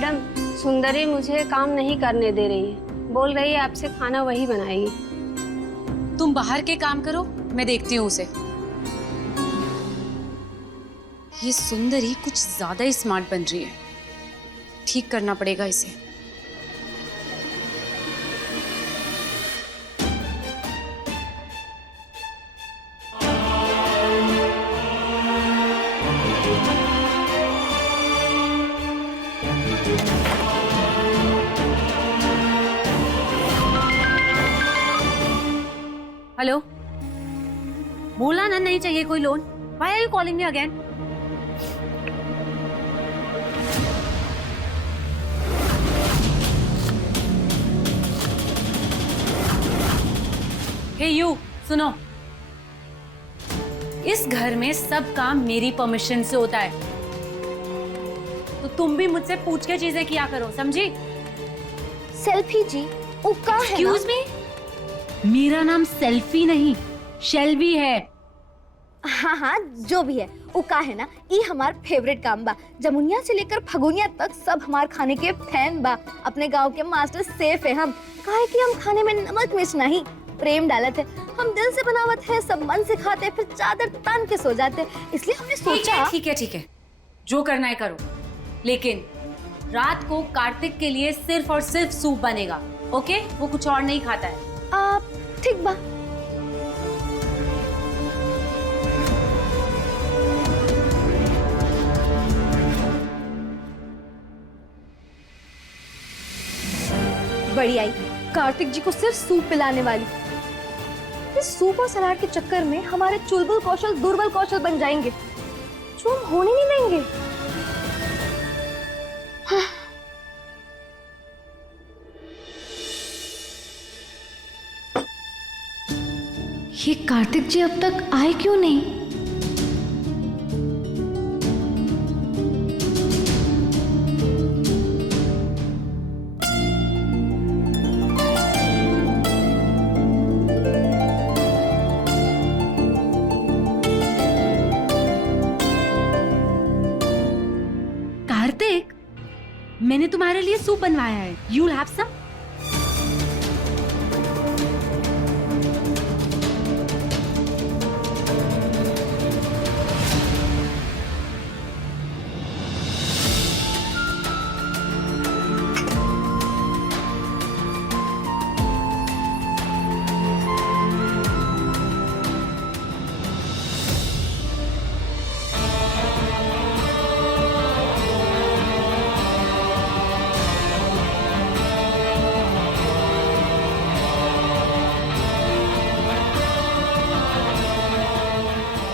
Madam, सुंदरी मुझे काम नहीं करने दे रही है। बोल रही है आपसे खाना वही बनाएगी। तुम बाहर के काम करो, मैं देखती हूँ उसे। ये सुंदरी कुछ ज्यादा ही स्मार्ट बन रही है, ठीक करना पड़ेगा इसे। हेलो, बोला ना नहीं चाहिए कोई loan. Why are you calling me again? Hey you, सुनो। इस घर में सब काम मेरी परमिशन से होता है, तो तुम भी मुझसे पूछ के चीजें किया करो, समझी? सेल्फी जी, उका है ना? एक्सक्यूज मी, मेरा नाम सेल्फी नहीं शेल्वी है। हाँ हाँ, जो भी है उका है ना। ये हमार फेवरेट काम बा। जमुनिया से लेकर फगुनिया तक सब हमार खाने के फैन बा। अपने गांव के मास्टर सेफ है हम। काहे कि हम खाने में नमक मिर्च नहीं, प्रेम डालत है। हम दिल से बनावत है, सब मन से खाते हैं, फिर चादर तान के सो जाते हैं। इसलिए हमने सोचा ठीक है, जो करना है करो, लेकिन रात को कार्तिक के लिए सिर्फ और सिर्फ सूप बनेगा, ओके? वो कुछ और नहीं खाता है। ठीक बा। बड़ी आई, कार्तिक जी को सिर्फ सूप पिलाने वाली। इस सूप और सलाद के चक्कर में हमारे चुलबुल कौशल दुर्बल कौशल बन जाएंगे, जो हम होने नहीं देंगे। हाँ। ये कार्तिक जी अब तक आए क्यों नहीं? कार्तिक, मैंने तुम्हारे लिए सूप बनवाया है, यू विल हैव सम।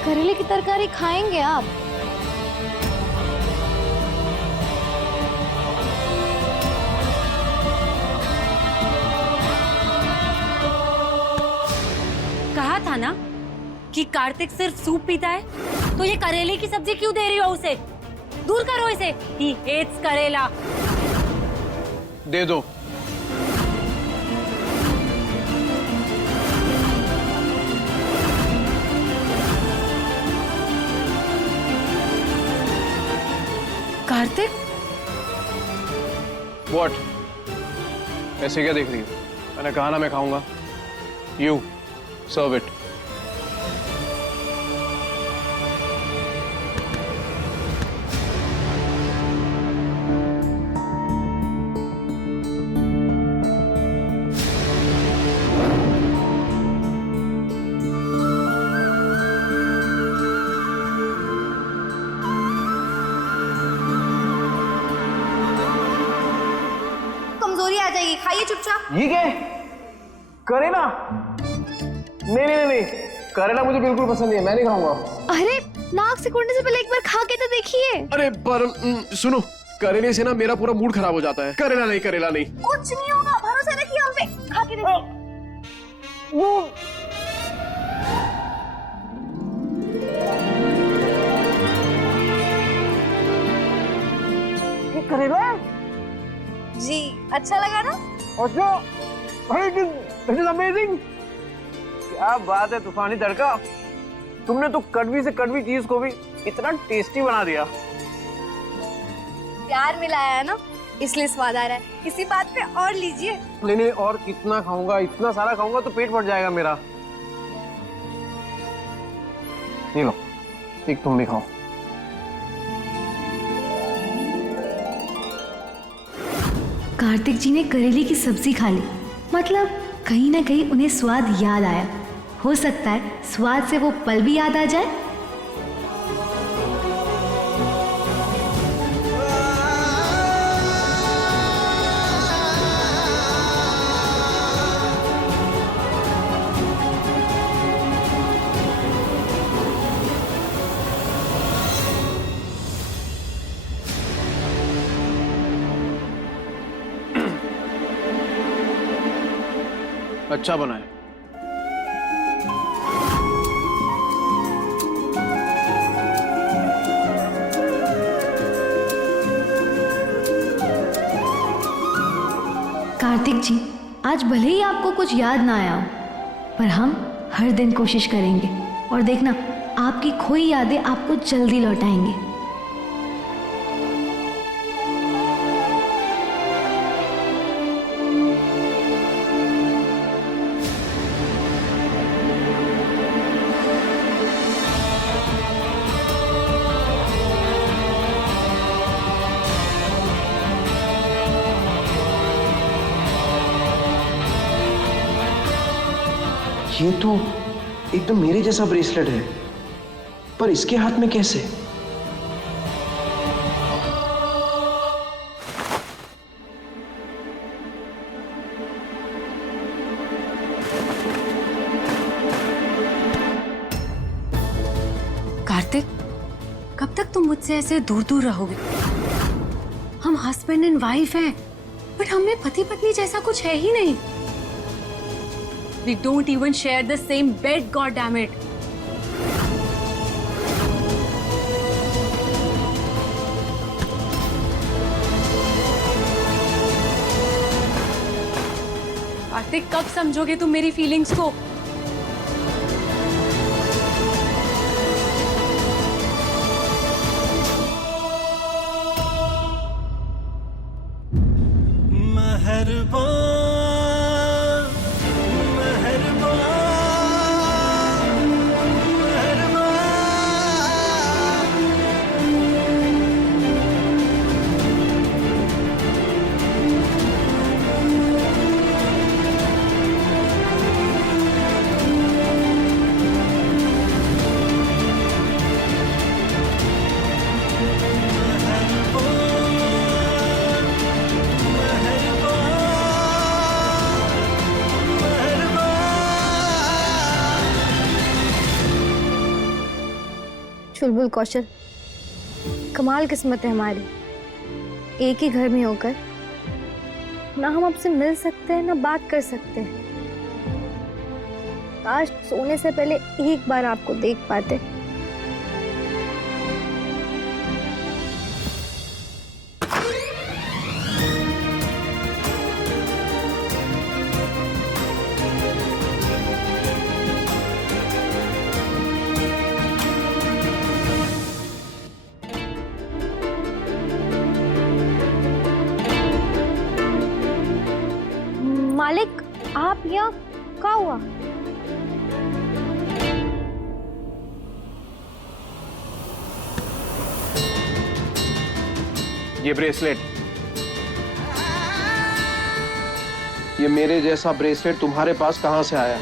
करेले की तरकारी खाएंगे आप? कहा था ना कि कार्तिक सिर्फ सूप पीता है, तो ये करेले की सब्जी क्यों दे रही हो उसे? दूर करो इसे, ही हेट्स करेला। दे दो। कार्तिक, व्हाट? ऐसे क्या देख रही हो? मैंने कहा ना मैं खाऊंगा। You serve it. कमजोरी आ जाएगी, खाइए चुपचाप। ये क्या है? करेला? नहीं, करेला मुझे बिल्कुल पसंद नहीं है, मैं नहीं खाऊंगा। अरे नाक से कुड़ने से पहले एक बार खा के तो देखिए। अरे पर सुनो, करेले से ना मेरा पूरा मूड खराब हो जाता है। करेला नहीं। कुछ नहीं होगा, भरोसा रखिए हम पे। खा के देखिए। करेला जी, अच्छा लगा ना? अच्छा, दिस इज अमेजिंग। क्या बात है तूफानी तड़का, तुमने तो कड़वी से कड़वी चीज को भी इतना टेस्टी बना दिया। प्यार मिलाया है ना? इसलिए स्वाद आ रहा है। किसी बात पे और लीजिए। नहीं नहीं, और कितना खाऊंगा, इतना सारा खाऊंगा तो पेट भर जाएगा मेरा। ये लो, एक तुम भी खाओ। कार्तिक जी ने करेले की सब्जी खा ली, मतलब कहीं ना कहीं उन्हें स्वाद याद आया। हो सकता है स्वाद से वो पल भी याद आ जाए। अच्छा बना है। कार्तिक जी, आज भले ही आपको कुछ याद ना आया हो, पर हम हर दिन कोशिश करेंगे और देखना आपकी खोई यादें आपको जल्दी लौटाएंगे। ये तो एकदम मेरे जैसा ब्रेसलेट है, पर इसके हाथ में कैसे? कार्तिक, कब तक तुम मुझसे ऐसे दूर दूर रहोगे? हम हस्बैंड एंड वाइफ हैं, बट हमें पति पत्नी जैसा कुछ है ही नहीं। We don't even share the same bed, God damn it. Kartik, कब समझोगे तुम मेरी फीलिंग्स को? चुलबुल कौशल, कमाल किस्मत है हमारी, एक ही घर में होकर ना हम आपसे मिल सकते हैं ना बात कर सकते हैं। काश सोने से पहले एक बार आपको देख पाते। मालिक, आप यहाँ क्या हुआ? ये ब्रेसलेट, ये मेरे जैसा ब्रेसलेट तुम्हारे पास कहां से आया?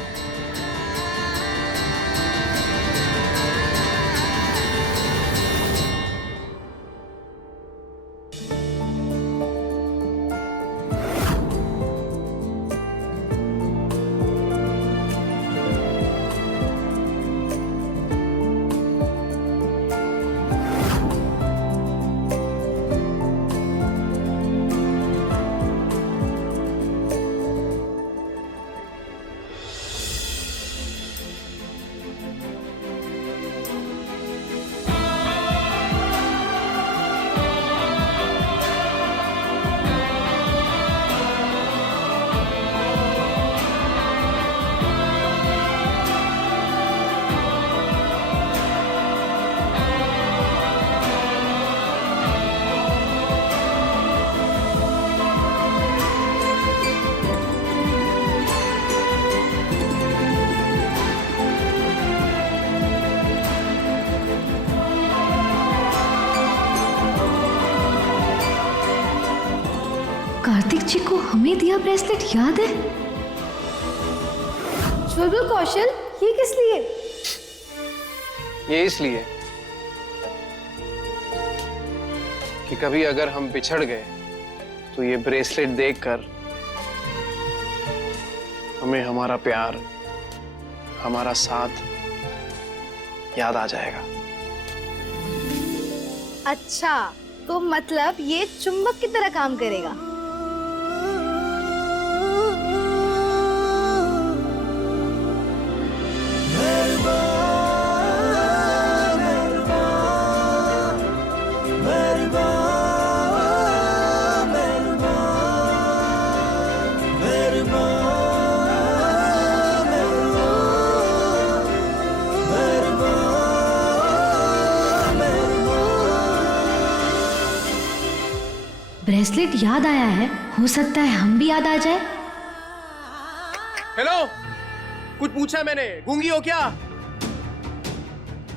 हमें दिया ब्रेसलेट याद है? बिल्कुल कौशल, ये किस लिए? ये इसलिए कि कभी अगर हम बिछड़ गए तो ये ब्रेसलेट देखकर हमें हमारा प्यार, हमारा साथ याद आ जाएगा। अच्छा, तो मतलब ये चुंबक की तरह काम करेगा। ब्रेसलेट याद आया है, हो सकता है हम भी याद आ जाए। हेलो, कुछ पूछा मैंने? गूंगी हो क्या?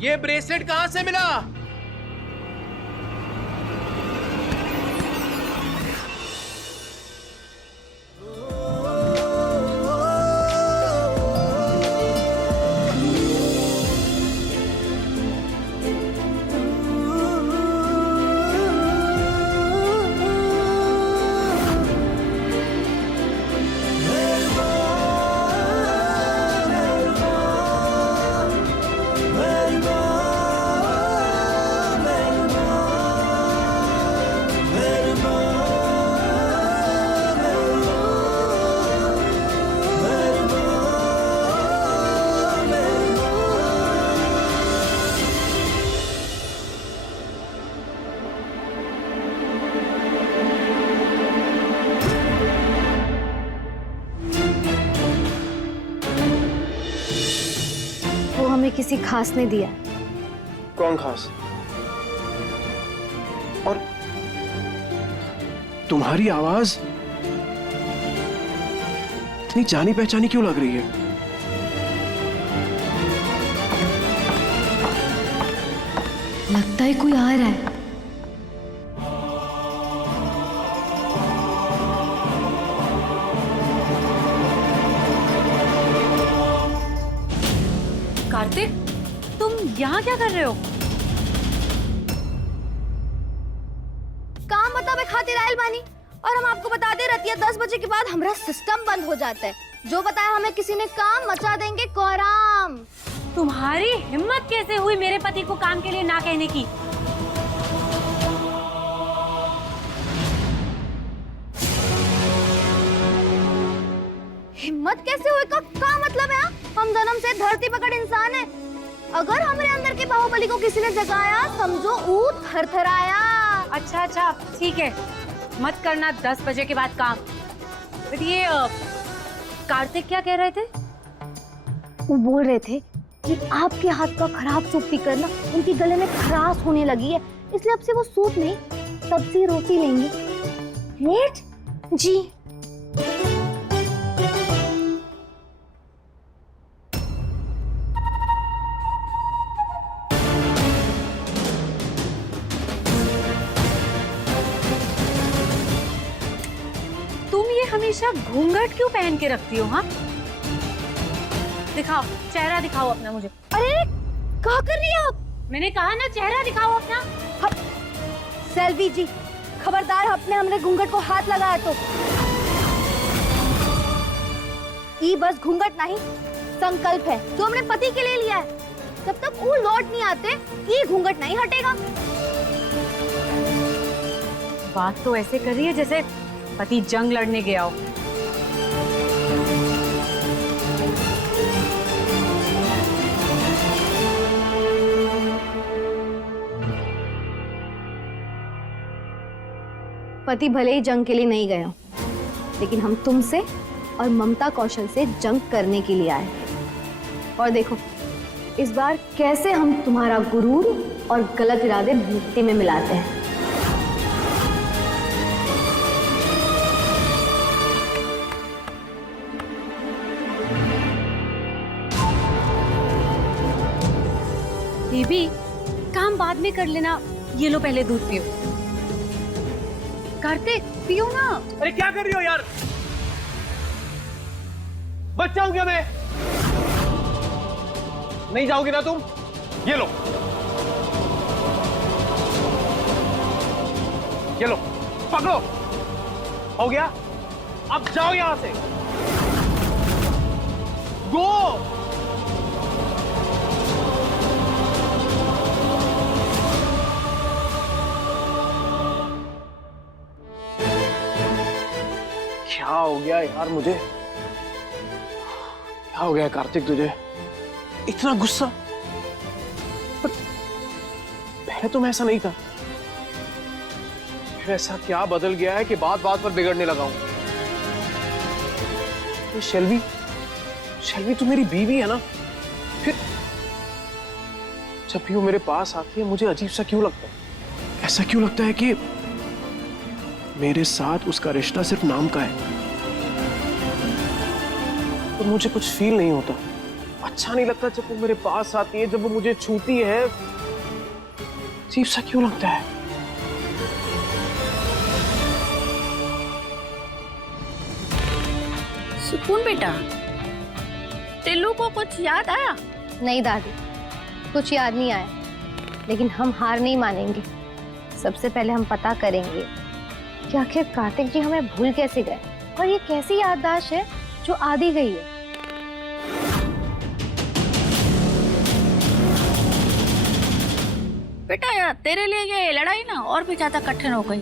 ये ब्रेसलेट कहां से मिला? हमें किसी खास ने दिया। कौन खास? और तुम्हारी आवाज इतनी जानी पहचानी क्यों लग रही है? लगता है कोई आ रहा है। कार्तिक, तुम यहाँ क्या कर रहे हो? काम बतावे खातिर आयल बानी और हम आपको बता दे रतिया 10 बजे के बाद हमारा सिस्टम बंद हो जाता है। जो बताया हमें किसी ने काम मचा देंगे कोहराम। तुम्हारी हिम्मत कैसे हुई मेरे पति को काम के लिए ना कहने की? हिम्मत कैसे हुई का क्या मतलब है? हम जन्म से धरती पकड़ इंसान है। अगर हमारे अंदर के बाहुबली को किसी ने जगाया, समझो ऊत थरथराया। अच्छा अच्छा ठीक है, मत करना 10 बजे के बाद काम। बट ये कार्तिक क्या कह रहे थे? वो बोल रहे थे कि आपके हाथ का खराब सूप पीकर ना उनके गले में खराश होने लगी है, इसलिए अब से वो सूप नहीं सब्जी रोटी लेंगे। लेट जी। हमेशा घूंघट क्यों पहन के रखती हो? हाँ, दिखाओ चेहरा, दिखाओ अपना मुझे। अरे क्या कर रही है आप? मैंने कहा ना चेहरा दिखाओ अपना। सेल्वी जी, खबरदार आपने हमने घूंघट को हाथ लगाया तो। ये बस घूंघट नहीं, संकल्प है जो हमने पति के लिए लिया है। जब तक वो लौट नहीं आते, ये घूंघट नहीं हटेगा। बात तो ऐसे कर रही है जैसे पति जंग लड़ने गया हो। पति भले ही जंग के लिए नहीं गए हो, लेकिन हम तुमसे और ममता कौशल से जंग करने के लिए आए। और देखो इस बार कैसे हम तुम्हारा गुरूर और गलत इरादे मिट्टी में मिलाते हैं। बेबी, काम बाद में कर लेना, ये लो पहले दूध पियो। कार्तिक पियो ना। अरे क्या कर रही हो यार? बच्चा हूं क्या मैं? नहीं जाओगी ना तुम? ये लो, ये लो, पकड़ो। हो गया? अब जाओ यहां से। गो। क्या हो गया यार मुझे? क्या हो गया कार्तिक तुझे? इतना गुस्सा? पर पहले तो मैं ऐसा नहीं था। फिर ऐसा क्या बदल गया है कि बात बात पर बिगड़ने लगा हूं? ये शेल्वी, शेल्वी तू मेरी बीवी है ना? फिर जब भी वो मेरे पास आती है मुझे अजीब सा क्यों लगता है? ऐसा क्यों लगता है कि मेरे साथ उसका रिश्ता सिर्फ नाम का है? तो मुझे कुछ फील नहीं होता, अच्छा नहीं लगता जब वो मेरे पास आती है, जब वो मुझे छूती है। अजीब सा क्यों लगता है? सुकून बेटा, टिल्लू को कुछ याद आया? नहीं दादी, कुछ याद नहीं आया, लेकिन हम हार नहीं मानेंगे। सबसे पहले हम पता करेंगे कि आखिर कार्तिक जी हमें भूल कैसे गए और ये कैसी याददाश्त है जो आधी गई है। बेटा यार, तेरे लिए ये लड़ाई ना और भी ज्यादा कठिन हो गई।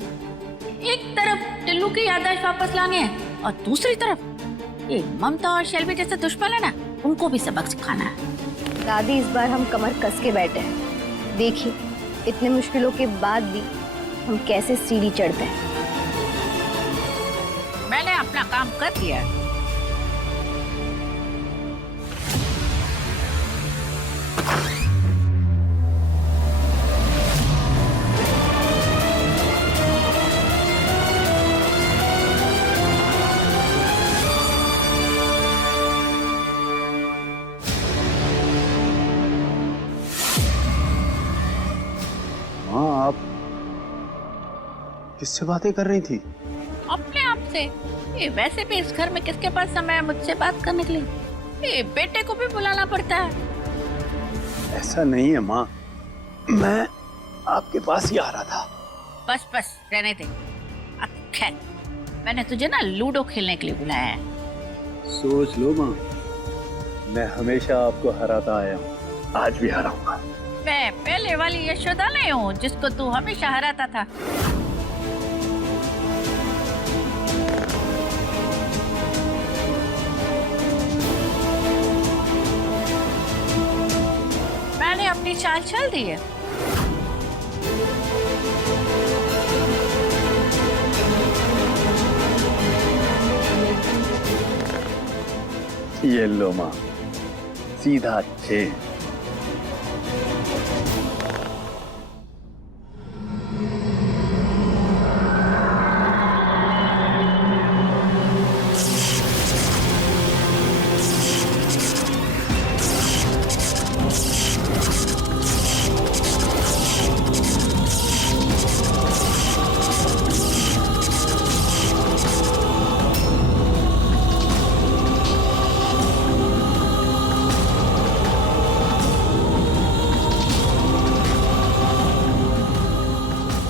एक तरफ टिल्लू की याददाश्त वापस लानी है और दूसरी तरफ ये ममता और शेल्वी जैसे दुश्मन है ना, उनको भी सबक सिखाना है। दादी, इस बार हम कमर कस के बैठे हैं। देखिए, इतने मुश्किलों के बाद भी हम कैसे सीढ़ी चढ़ते हैं। मैंने अपना काम कर दिया है। हाँ, आप किससे बातें कर रही थी? अपने आप से। ये वैसे भी इस घर में किसके पास समय है मुझसे बात करने के लिए? ये बेटे को भी बुलाना पड़ता है। ऐसा नहीं है माँ, मैं आपके पास ही आ रहा था। बस बस रहने दे। अब खैर, मैंने तुझे ना लूडो खेलने के लिए बुलाया है। सोच लो माँ, मैं हमेशा आपको हराता आया हूँ, आज भी हराऊंगा। मैं पहले वाली यशोदा नहीं हूँ जिसको तू हमेशा हराता था। मैंने अपनी चाल चल दी है। ये लो माँ, सीधा 6।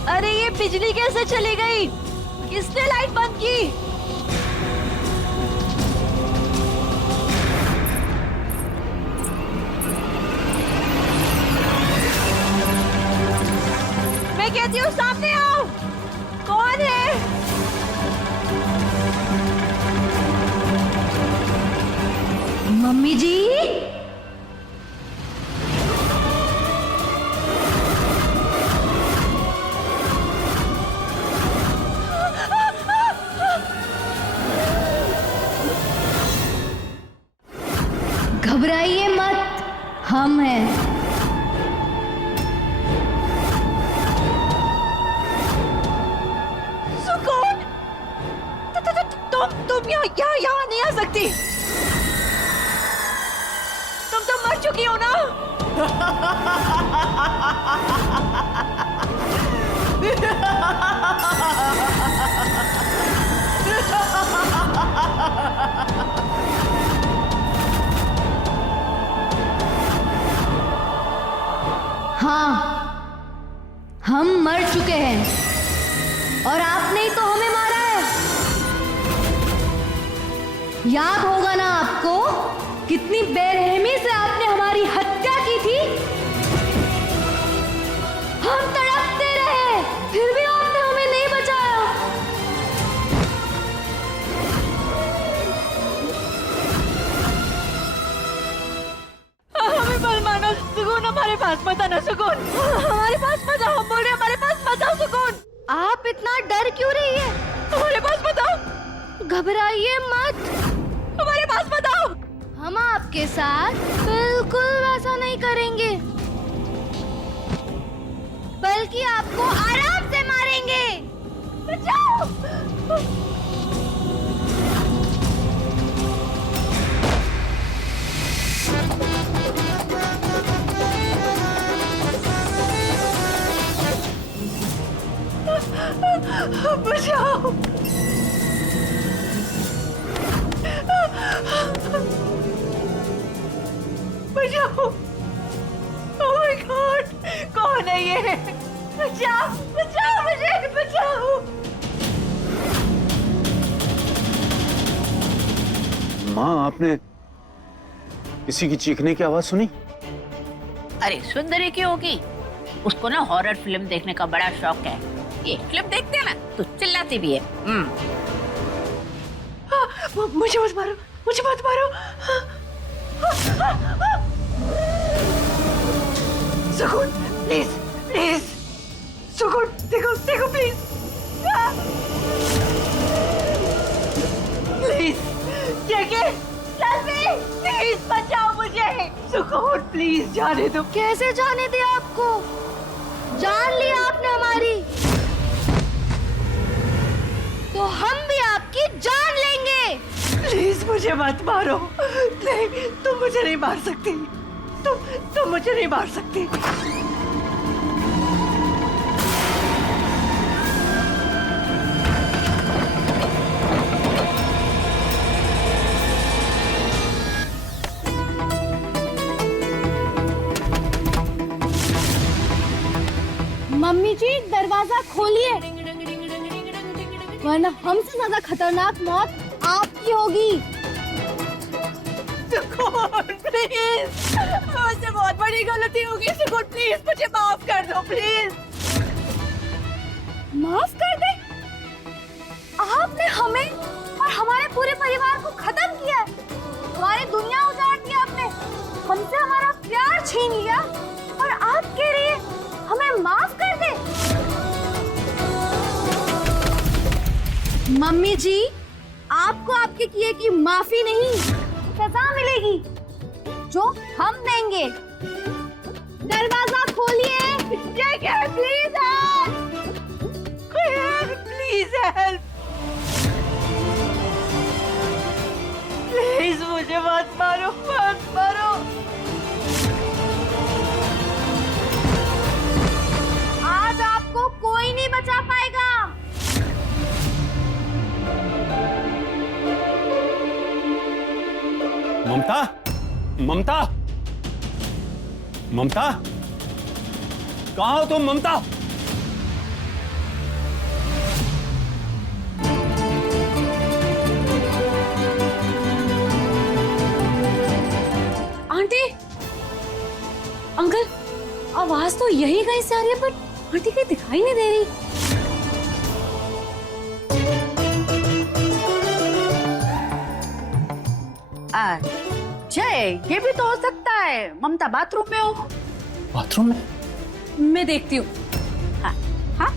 अरे ये बिजली कैसे चली गई? किसने लाइट बंद की? मैं कहती हूँ सामने आओ। कौन है? मम्मी जी, घबराइए मत, हम हैं। सुकून, तुम यहाँ नहीं आ सकती। तुम तो मर चुकी हो ना। हाँ, हम मर चुके हैं और आपने ही तो हमें मारा है। याद होगा ना आपको, कितनी बेरहमी से आपने हमारी हत्या की थी। हम तड़पते रहे, फिर भी आपने हमें नहीं बचाया। हमें मत मानो सुकून, हमारे पास मत आना सुकून, हमारे पास मत आओ, हम बोल रहे हमारे पास मत आओ सुकून। आप इतना डर क्यों रही है? हमारे पास मत आओ, घबराइए मत, हमारे पास मत आओ। हम आपके साथ बिल्कुल वैसा नहीं करेंगे, बल्कि आपको आराम से मारेंगे। बचाओ! बचाओ! बचाओ! Oh my God! कौन है ये? बचाओ! बचाओ मुझे! बचाओ! माँ, आपने किसी की चीखने की आवाज सुनी? अरे सुंदरी की होगी, उसको ना हॉरर फिल्म देखने का बड़ा शौक है। ये फिल्म देखते हैं ना तो चिल्लाती भी है। मुझे मत मारो, मुझे मत मारो। सुकून प्लीज, प्लीज सुकून, देखो देखो प्लीज, प्लीज देखिए, प्लीज बचाओ मुझे। सुकून प्लीज जाने दो। कैसे जाने दे आपको? जान लिया आपने हमारी, तो हम भी आपकी जान लेंगे। प्लीज मुझे मत मारो। नहीं, तुम मुझे नहीं मार सकती, तुम मुझे नहीं मार सकती। मम्मी जी दरवाजा खोलिए, वरना हमसे ज्यादा खतरनाक मौत आपकी होगी। सुकून प्लीज, मुझसे बहुत बड़ी गलती होगी। सुकून प्लीज मुझे माफ कर दो, प्लीज। माफ कर दे? आपने हमें और हमारे पूरे परिवार को खत्म किया, हमारी दुनिया उजाड़ दी आपने, हमसे हमारा प्यार छीन लिया, और आप कह रही है हमें माफ कर दे? मम्मी जी, आपको आपके किए की माफी नहीं, सजा मिलेगी जो हम देंगे। दरवाजा खोलिए। Please help, please help, please मुझे मत मारो, मत मारो। आज आपको कोई नहीं बचा पाएगा। ममता, ममता, ममता, कहाँ हो तुम ममता? आंटी, अंकल, आवाज तो यही कहीं से आ रही है, पर आंटी कहीं दिखाई नहीं दे रही। जय, ये भी तो हो सकता है ममता बाथरूम में हो। बाथरूम में? मैं देखती हूँ। हाँ, हाँ?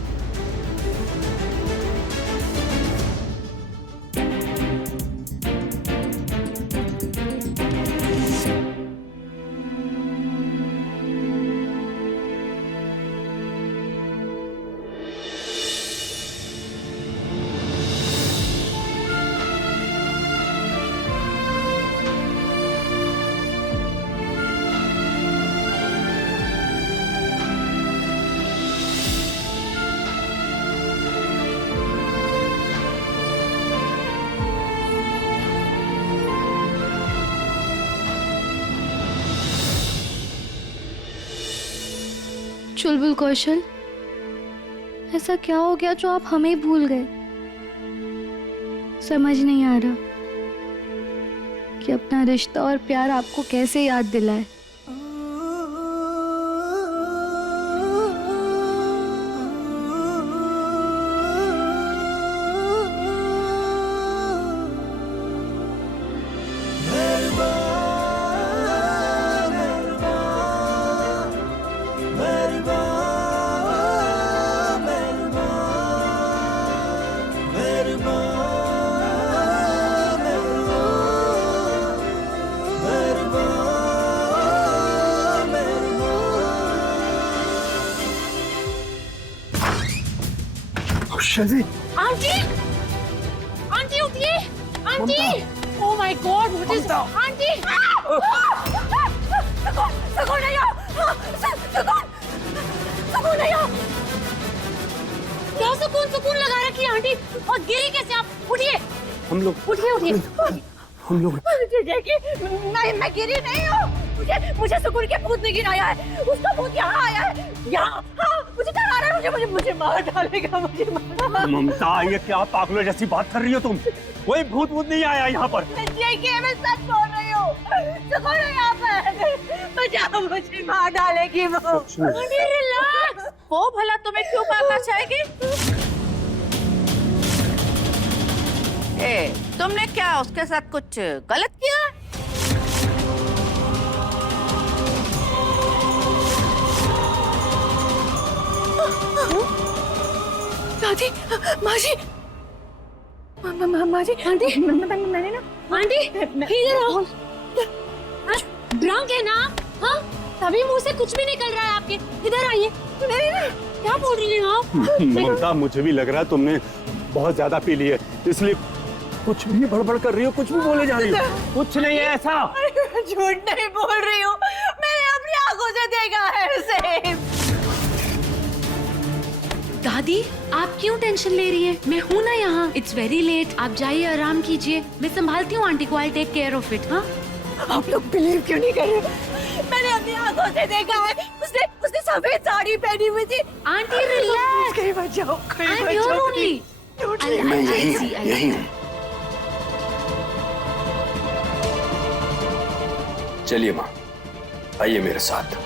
चुलबुल कौशल, ऐसा क्या हो गया जो आप हमें भूल गए? समझ नहीं आ रहा कि अपना रिश्ता और प्यार आपको कैसे याद दिलाए। खुशहाली आंटी, आंटी उठिए, aunty. Oh my God, what is aunty? सुकून नहीं हो, सुकून नहीं हो। क्या सुकून लगा रखी है आंटी? और गिरी कैसे आप? उठिए, हम लोग उठिए। हम लोग देखिए, मैं गिरी नहीं हूँ। मुझे सुकून के भूत ने गिराया है। उसका भूत यहाँ आया है, यहाँ। हाँ, मुझे डरा रहा है, मुझे मार डालेगा, मुझे मार। ममता, ये क्या पागलों जैसी बात कर रही हो तुम? कोई भूत नहीं आया यहाँ पर। देखिए, मैं सच बोल रही हूँ। सुकून है यहाँ पर। बचाओ, मुझे मार डालेगी वो। रिलैक्स। वो भला तुम्हें क्यों मारना चाहेगी? तुमने क्या उसके साथ कुछ गलत किया? दादी, माजी, माजी, आंटी, मैंने ना, आंटी, इधर आओ। ड्रंक है ना? हाँ, तभी मुंह से कुछ भी निकल रहा है आपके। इधर आइए। क्या बोल रही हैं आप? ममता, मुझे भी लग रहा है तुमने बहुत ज्यादा पी ली है, इसलिए कुछ भी बड़बड़ कर रही हो, कुछ भी बोले जा रही हो। कुछ नहीं है ऐसा। झूठ नहीं बोल रही हूँ, मैंने अपनी आंखों से देखा है उसे। दादी, आप क्यों टेंशन ले रही हैं? मैं हूँ ना यहाँ। इट्स वेरी लेट, आप जाइए, आराम कीजिए। मैं संभालती हूँ आंटी को। I take care of it. हाँ, आप लोग बिलीव क्यों नहीं कर रहे? मैंने अपनी आंखों से देखा है। उसने सफेद साड़ी पहनी हुई थी। Aunty relax. कहीं बचाओ, कहीं I'm here बचाओ। only. मैं यही हूँ। चलिए माँ, आइए मेरे साथ।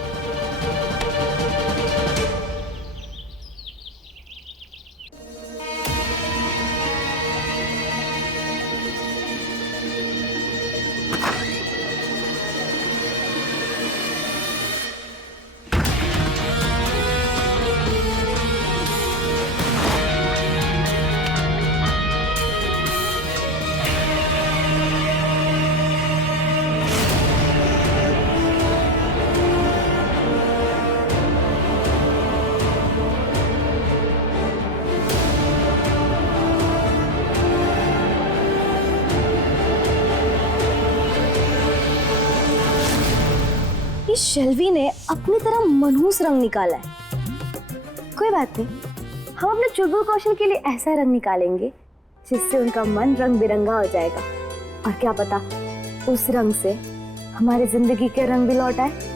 इस शेल्वी ने अपनी तरह मनहूस रंग निकाला है। कोई बात नहीं, हम अपने चुलबुल कौशल के लिए ऐसा रंग निकालेंगे जिससे उनका मन रंग बिरंगा हो जाएगा। और क्या पता उस रंग से हमारी जिंदगी के रंग भी लौट आए।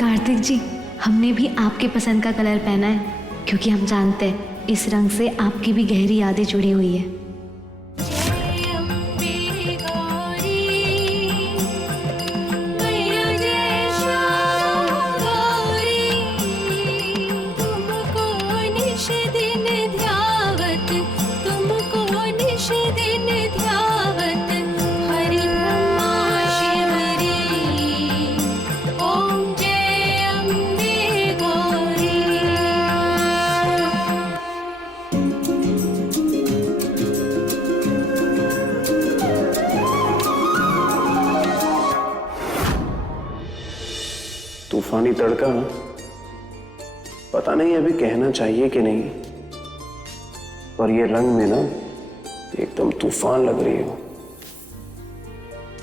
कार्तिक जी, हमने भी आपके पसंद का कलर पहना है क्योंकि हम जानते हैं इस रंग से आपकी भी गहरी यादें जुड़ी हुई है। तूफानी तड़का, पता नहीं अभी कहना चाहिए कि नहीं, पर ये रंग में ना एकदम तूफान लग रही हो।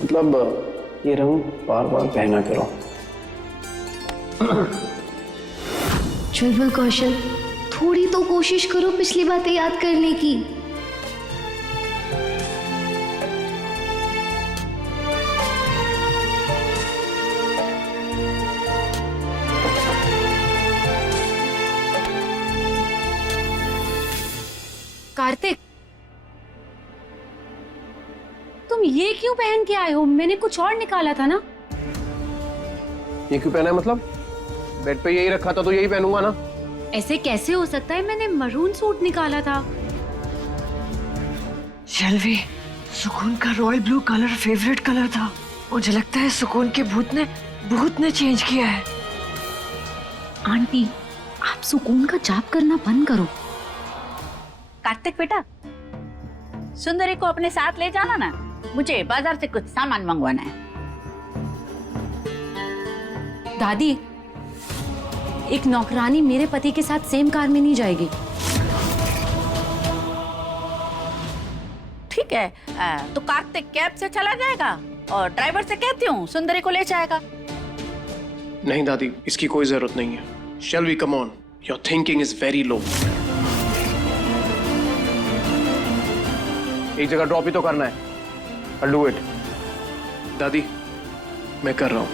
मतलब ये रंग बार बार पहना करो। चुलबुल कौशल, थोड़ी तो कोशिश करो पिछली बातें याद करने की। कार्तिक, तुम ये क्यों पहन के आए हो? मैंने कुछ और निकाला था ना। ये क्यों पहना है मतलब? बेड पे यही रखा था तो यही पहनूंगा ना। ऐसे कैसे हो सकता है? मैंने मरून सूट निकाला था। शैलवी, सुकून का royal blue colour favourite colour था। मुझे लगता है सुकून के भूत ने चेंज किया है। आंटी, आप सुकून का जाप करना बंद करो। कार्तिक बेटा, सुंदरी को अपने साथ ले जाना ना, मुझे बाजार से कुछ सामान मंगवाना है। दादी, एक नौकरानी मेरे पति के साथ सेम कार में नहीं जाएगी। ठीक है, तो कार्तिक कैब से चला जाएगा और ड्राइवर से कहती हूँ सुंदरी को ले जाएगा। नहीं दादी, इसकी कोई जरूरत नहीं है। Shailvi, come on, your thinking is very low. एक जगह ड्रॉप ही तो करना है। I'll do it। दादी, मैं कर रहा हूं।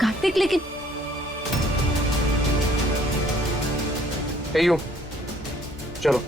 कार्तिक, लेकिन यू चलो।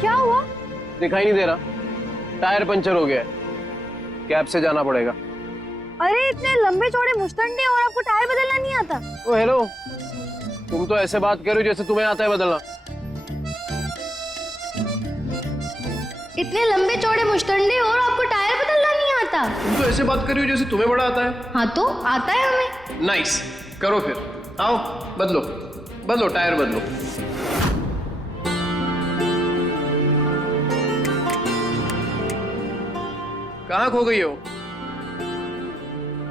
क्या हुआ? दिखाई नहीं दे रहा, टायर पंचर हो गया है, कैब से जाना पड़ेगा। अरे इतने लंबे चौड़े मुश्तंडे और आपको टायर बदलना नहीं आता? ओ हेलो, तुम तो ऐसे बात कर रही हो जैसे तुम्हें आता है बदलना। इतने लंबे चौड़े मुश्तंडे और आपको टायर बदलना नहीं आता? तुम तो ऐसे बात कर रही हो जैसे तुम्हें बड़ा आता है। हाँ तो आता है हमें। नाइस, करो फिर, आओ बदलो बदलो, टायर बदलो। कहाँ खो गई हो?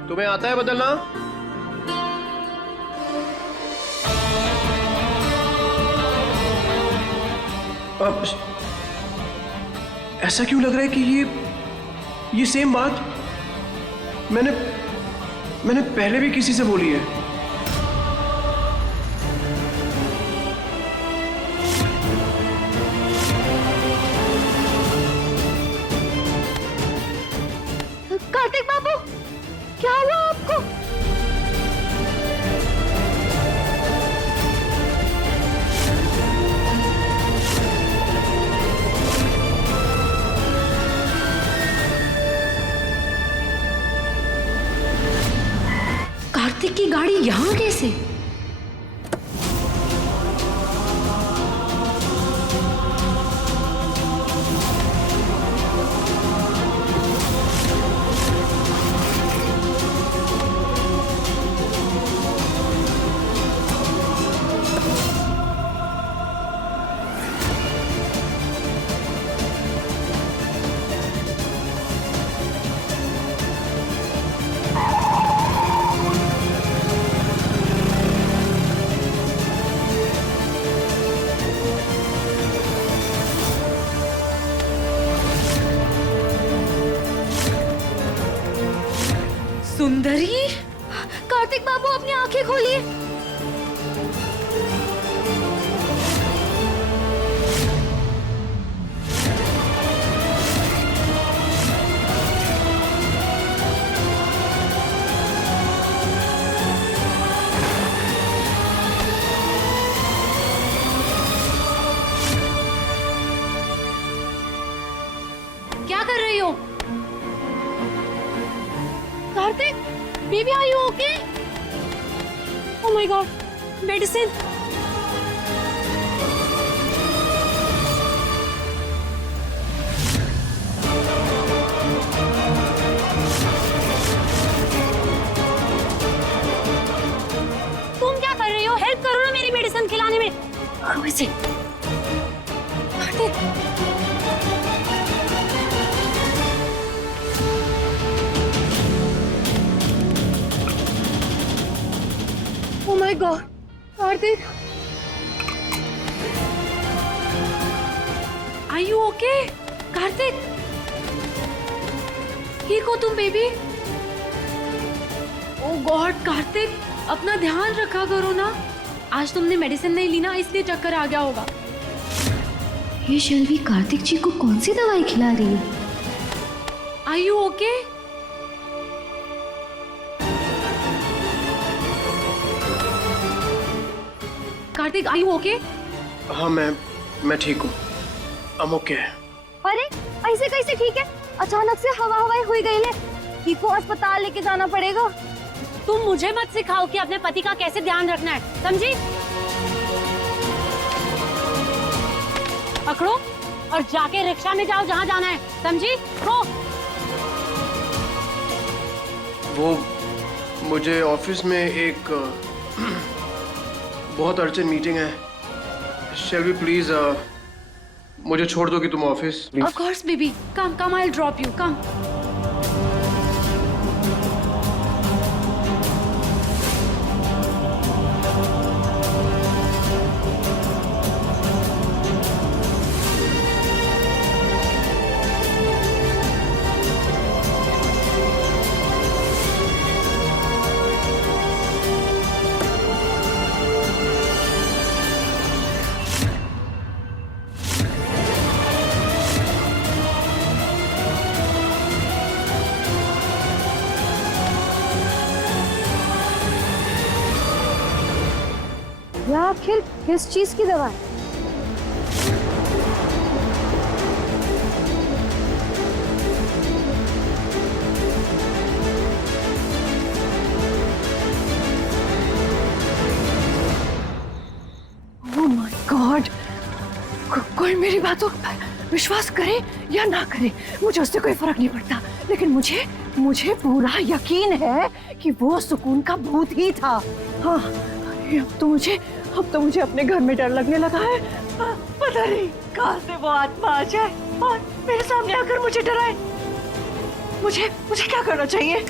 तुम्हें आता है बदलना? अब ऐसा क्यों लग रहा है कि ये सेम बात मैंने पहले भी किसी से बोली है। कार्तिक बाबू, क्या हुआ आपको? कार्तिक की गाड़ी यहाँ कैसे? सुंदरी, कार्तिक बाबू अपनी आंखें खोलिए। क्या कर रही हो? Kartik, baby are you okay? Oh my God, medicine. तुम क्या कर रही हो? हेल्प करो ना मेरी मेडिसिन खिलाने में। Kartik, Oh my God, Kartik, Are you okay? Kartik, ठीक हो तुम बेबी? ओह गॉड कार्तिक, अपना ध्यान रखा करो ना। आज तुमने मेडिसिन नहीं ली ना, इसलिए चक्कर आ गया होगा। ये शेल्वी कार्तिक जी को कौन सी दवाई खिला रही है? Are you okay? Kartik, are you okay? हाँ मैं ठीक हूँ। I'm okay। अरे ऐसे कैसे ठीक है? अचानक से हवा हवाई हुई गई है। इको अस्पताल लेके जाना पड़ेगा। तुम मुझे मत सिखाओ कि अपने पति का कैसे ध्यान रखना है, समझी? पकड़ो और जाके रिक्शा में जाओ जहाँ जाना है, समझी? रो। वो मुझे ऑफिस में एक बहुत अर्जेंट मीटिंग है। शेल्वी प्लीज मुझे छोड़ दो कि तुम office please. Of course, baby. Come, I'll drop you. Come. या आखिर किस चीज की दवा है? ओह माय गॉड, कोई मेरी बातों पर विश्वास करे या ना करे, मुझे उससे कोई फर्क नहीं पड़ता, लेकिन मुझे पूरा यकीन है कि वो सुकून का भूत ही था। हाँ, अब तो मुझे अपने घर में डर लगने लगा है। पता नहीं कहाँ से वो आत्मा आ जाए और मेरे सामने आकर मुझे डराए। मुझे क्या करना चाहिए?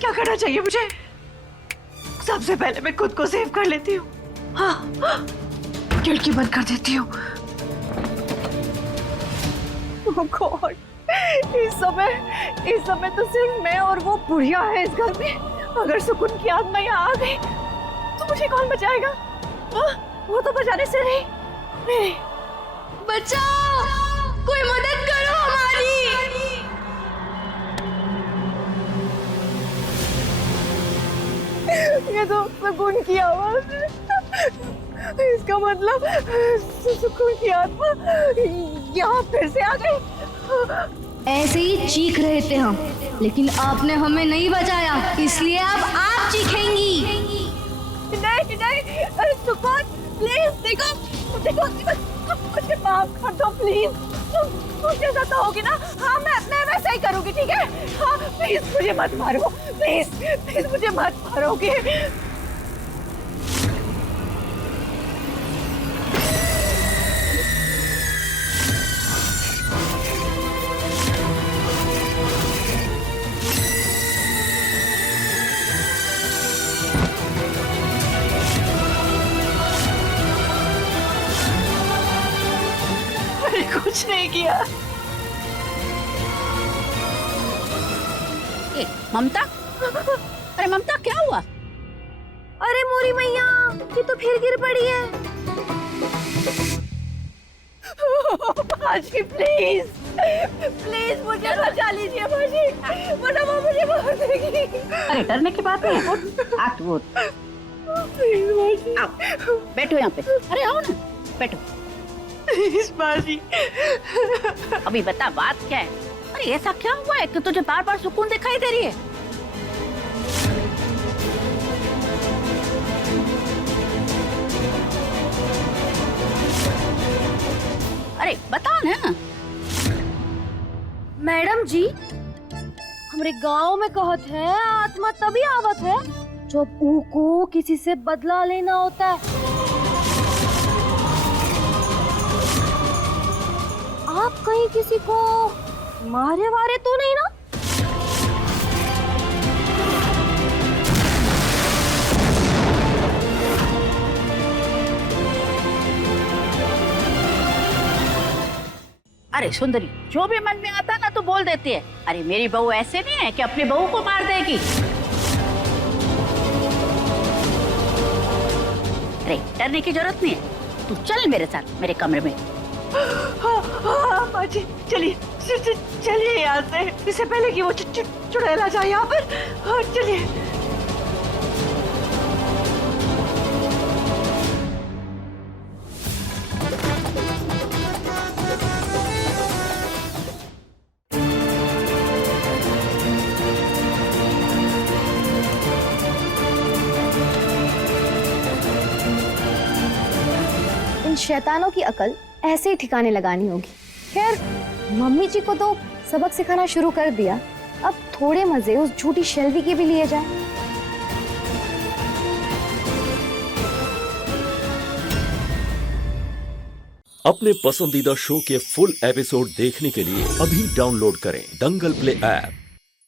क्या करना चाहिए मुझे? सबसे पहले मैं खुद को सेव कर लेती हूँ। हाँ, खिड़की बंद कर देती हूँ। Oh God, इस समय तो सिर्फ मैं और वो बुढ़िया है इस घर में। अगर सुकून की आत्मा यहाँ आ गई तो मुझे कौन बचाएगा? वो तो बचाने से नहीं। बचाओ, कोई मदद करो हमारी। ये तो सुकून की आवाज है। इसका मतलब सुकून की आत्मा यहाँ फिर से आ गई। ऐसे ही चीख रहे थे हम, लेकिन आपने हमें नहीं बचाया, इसलिए अब आप चीखेंगी। नहीं, सुकून प्लीज देखो, मुझे माफ कर दो प्लीज। तुम जैसा कहोगी ना, हाँ मैं वैसा ही करूँगी, ठीक है? हाँ प्लीज मुझे मत मारो, प्लीज मुझे मत मारोगे। कुछ नहीं किया। ए, ममता अरे ममता क्या हुआ? अरे मोरी मैया, ये तो फिर गिर पड़ी है। भाजी प्लीज प्लीज मुझे बचा लीजिए भाजी, वरना वो मुझे मार देगी। अरे डरने की बात नहीं, उठ उठ। प्लीज भाजी, आओ बैठो यहाँ पे। अरे आओ ना, बैठो। प्लीज भाजी। अभी बता बात क्या है? अरे ऐसा क्या हुआ है कि तुझे बार बार सुकून दिखाई दे रही है? अरे बता ना। मैडम जी, हमरे गांव में कहत है आत्मा तभी आवत है जब ऊ को किसी से बदला लेना होता है। आप कहीं किसी को मारे वारे तो नहीं ना? अरे सुंदरी, जो भी मन में आता ना तो बोल देती है। अरे मेरी बहू ऐसे नहीं है कि अपनी बहू को मार देगी। अरे डरने की जरूरत नहीं है, तू चल मेरे साथ मेरे कमरे में। हाँ भाजी चलिए, चलिए यहाँ से, इससे पहले कि वो चुड़ैल आ जाए यहाँ पर। हाँ चलिए। इन शैतानों की अकल ऐसे ही ठिकाने लगानी होगी। खैर, मम्मी जी को तो सबक सिखाना शुरू कर दिया, अब थोड़े मजे उस झूठी शेल्वी के भी लिए जाए। अपने पसंदीदा शो के फुल एपिसोड देखने के लिए अभी डाउनलोड करें दंगल प्ले ऐप।